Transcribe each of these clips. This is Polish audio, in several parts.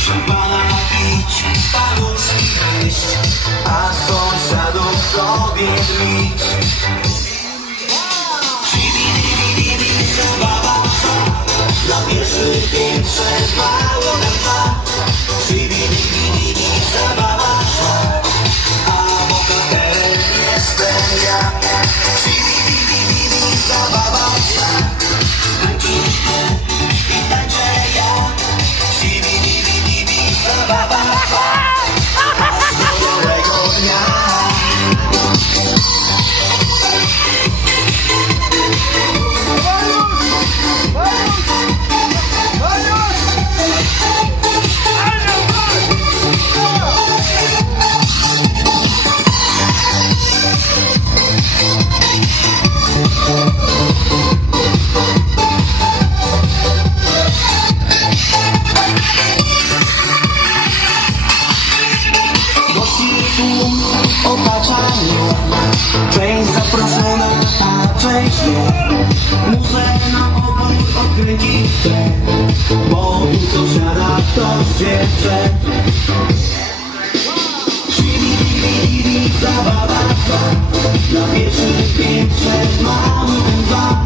szampana pić, paluszki jeść, a sąsiadów sobie trwa, na pierwszym piętrze mało nam dwa. Szibidi, zabawa tłum otacza mnie Część zaproszona, a część nie Muszę na obór odkręcić chcę Bo u sąsiada drze Szibidi, zabawa Na pierwszym piętrze mamy dwa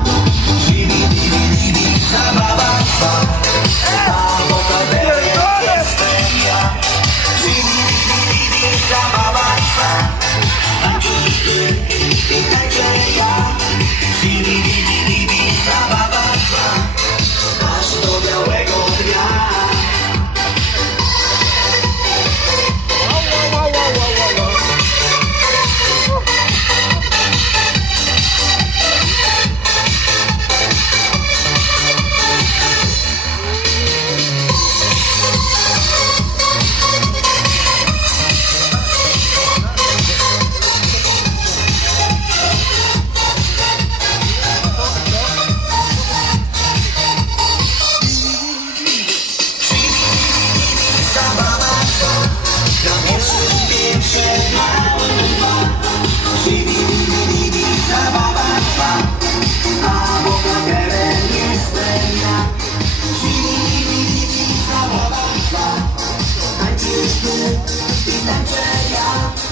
不必再这样。